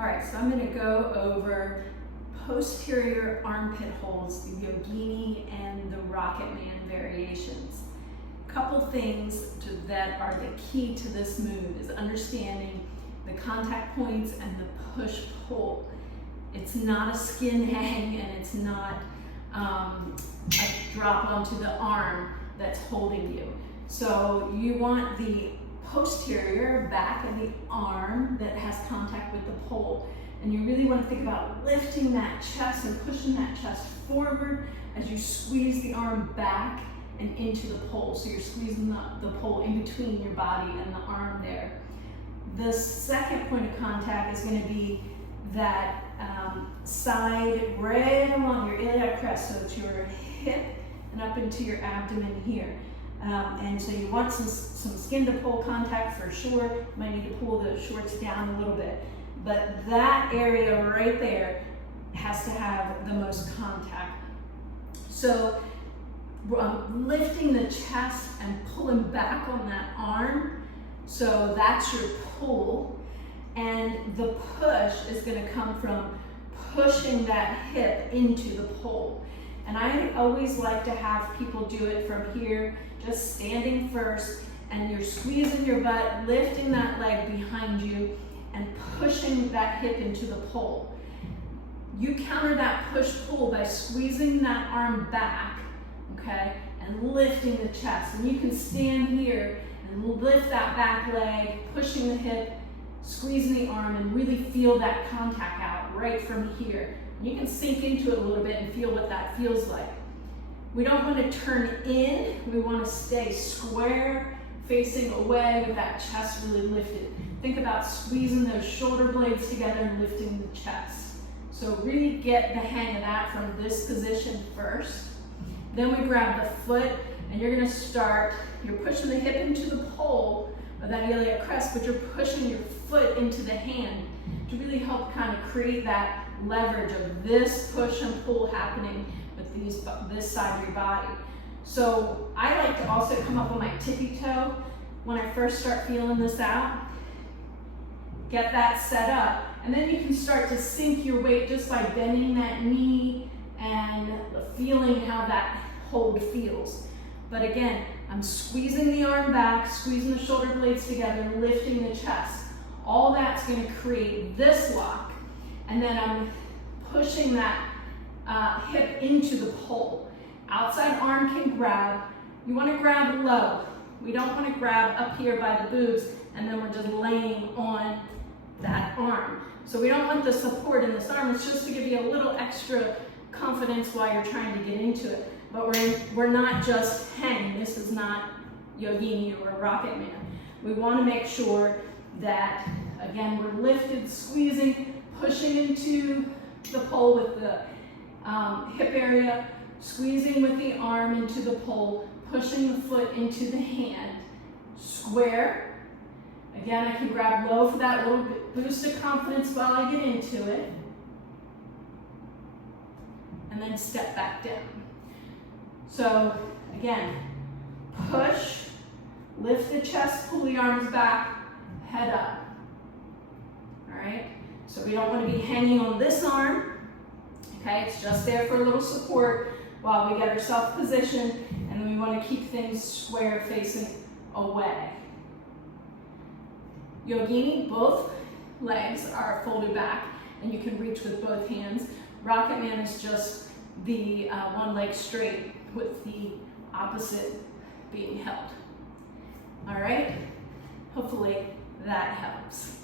All right, so I'm gonna go over posterior armpit holds, the Yogini and the Rocketman variations. Couple things that are the key to this move is understanding the contact points and the push-pull. It's not a skin hang and it's not a drop onto the arm that's holding you. So you want the posterior back of the arm that has contact with the pole. And you really want to think about lifting that chest and pushing that chest forward as you squeeze the arm back and into the pole. So you're squeezing the pole in between your body and the arm there. The second point of contact is going to be that side right along your iliac crest. So it's your hip and up into your abdomen here. And so you want some skin to pole contact for sure. You might need to pull the shorts down a little bit. But that area right there has to have the most contact. So lifting the chest and pulling back on that arm. So that's your pull. And the push is going to come from pushing that hip into the pole. And I always like to have people do it from here, just standing first, and you're squeezing your butt, lifting that leg behind you, and pushing that hip into the pole. You counter that push-pull by squeezing that arm back, okay, and lifting the chest. And you can stand here and lift that back leg, pushing the hip, squeezing the arm, and really feel that contact out right from here. You can sink into it a little bit and feel what that feels like. We don't want to turn in, we want to stay square, facing away with that chest really lifted. Think about squeezing those shoulder blades together and lifting the chest. So really get the hang of that from this position first. Then we grab the foot and you're going to start, you're pushing the hip into the pole of that iliac crest, but you're pushing your foot into the hand to really help kind of create that leverage of this push and pull happening with this side of your body. So I like to also come up on my tippy toe when I first start feeling this out. Get that set up, and then you can start to sink your weight just by bending that knee and feeling how that hold feels. But again, I'm squeezing the arm back, squeezing the shoulder blades together, lifting the chest. All that's going to create this lock, and then I'm pushing that hip into the pole. Outside arm can grab. You want to grab low. We don't want to grab up here by the boobs, and then we're just laying on that arm. So we don't want the support in this arm. It's just to give you a little extra confidence while you're trying to get into it. But we're not just hanging. This is not Yogini or Rocketman. We want to make sure that, again, we're lifted, squeezing, pushing into the pole with the hip area, squeezing with the arm into the pole, pushing the foot into the hand, square. Again, I can grab low for that little boost of confidence while I get into it. And then step back down. So again, push, lift the chest, pull the arms back, head up. All right? So we don't want to be hanging on this arm. Okay, it's just there for a little support while we get ourselves positioned, and then we want to keep things square facing away. Yogini, both legs are folded back and you can reach with both hands. Rocketman is just the one leg straight with the opposite being held. All right, hopefully that helps.